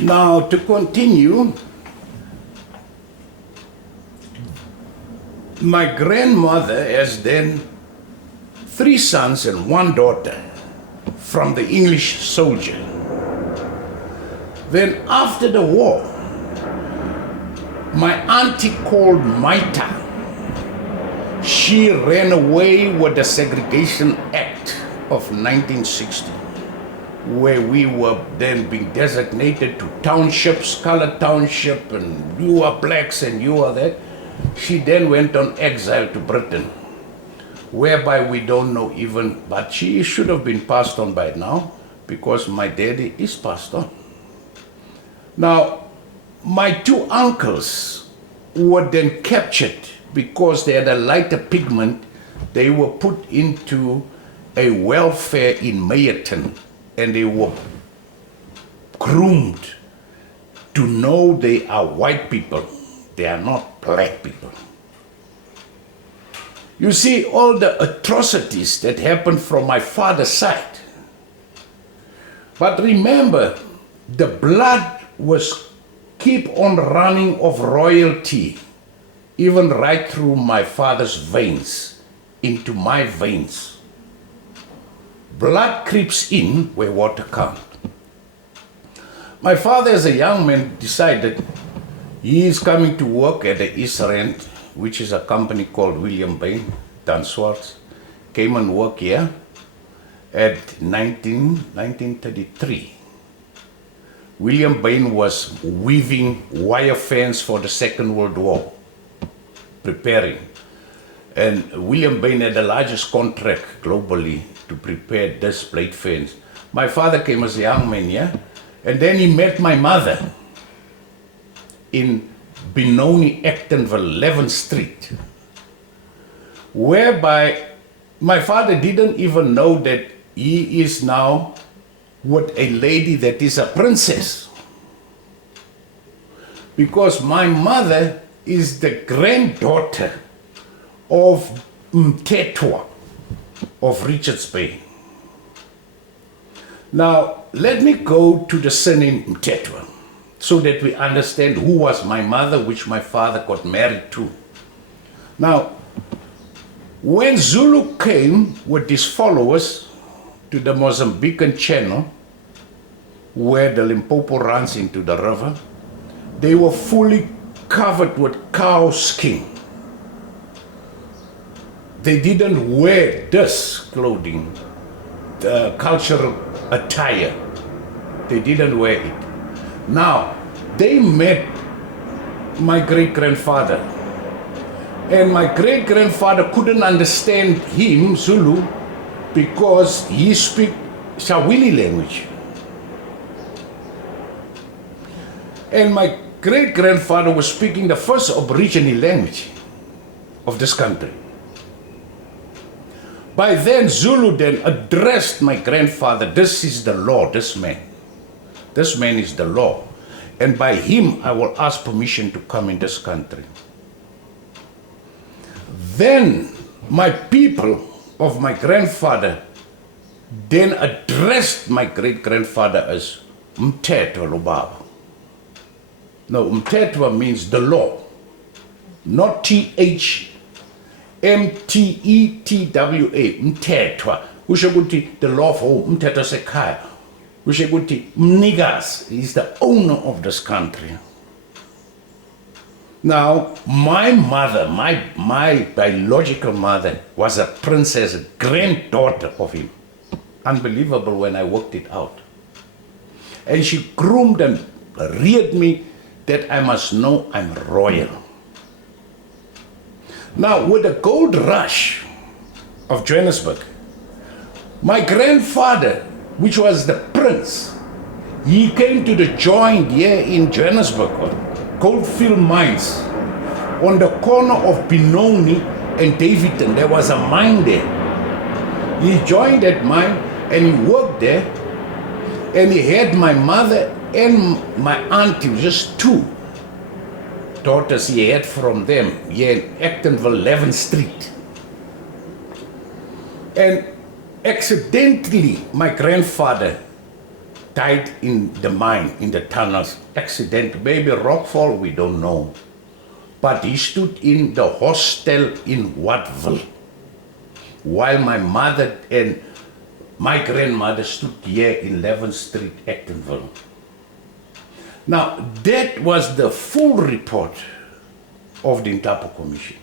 Now, to continue, my grandmother has then 3 sons and 1 daughter from the English soldier. Then after the war, my auntie called Maita, she ran away with the Segregation Act of 1960, where we were then being designated to townships, colored township, and you are blacks and you are that. She then went on exile to Britain, whereby we don't know even, but she should have been passed on by now because my daddy is passed on. Now, my 2 uncles were then captured because they had a lighter pigment. They were put into a welfare in Mayerton and they were groomed to know they are white people. They are not black people. You see, all the atrocities that happened from my father's side. But remember, the blood was keep on running of royalty, even right through my father's veins, into my veins. Blood creeps in where water can't. My father, as a young man, decided he is coming to work at the East Rand, which is a company called William Bain, Dan Swartz, came and worked here at 1933. William Bain was weaving wire fence for the Second World War, preparing. And William Bain had the largest contract globally to prepare this plate fence. My father came as a young man here, and then he met my mother in Benoni, Actonville, 11th Street, whereby my father didn't even know that he is now with a lady that is a princess. Because my mother is the granddaughter of Mthethwa of Richards Bay. Now, let me go to the surname Mthethwa so that we understand who was my mother, which my father got married to. Now, when Zulu came with his followers to the Mozambican Channel, where the Limpopo runs into the river, they were fully covered with cow skin. They didn't wear this clothing, the cultural attire. They didn't wear it. Now, they met my great-grandfather, and my great-grandfather couldn't understand him, Zulu, because he speaks Shawili language. And my great-grandfather was speaking the first Aboriginal language of this country. By then, Zulu then addressed my grandfather, this is the law, this man. This man is the law. And by him, I will ask permission to come in this country. Then, my people of my grandfather then addressed my great-grandfather as Mthethwa Lubaba. No, Mthethwa means the law, not T-H-M-T-E-T-W-A, Mthethwa. Kusho ukuthi the law for Mthethwa sekhaya. Kusho ukuthi mnikazi is the owner of this country. Now, my mother, my biological mother was a princess, a granddaughter of him. Unbelievable when I worked it out. And she groomed and reared me that I must know I'm royal. Now, with the gold rush of Johannesburg, my grandfather, which was the prince, he came to the joint here in Johannesburg, Goldfield Mines, on the corner of Benoni and Davidton. There was a mine there. He joined that mine and he worked there, and he had my mother and my auntie, just 2 daughters he had from them here in Actonville, 11th Street. And accidentally, my grandfather died in the mine, in the tunnels. Accident, maybe rockfall, we don't know. But he stood in the hostel in Wattville, while my mother and my grandmother stood here in 11th Street, Actonville. Now, that was the full report of the Ntapo Commission.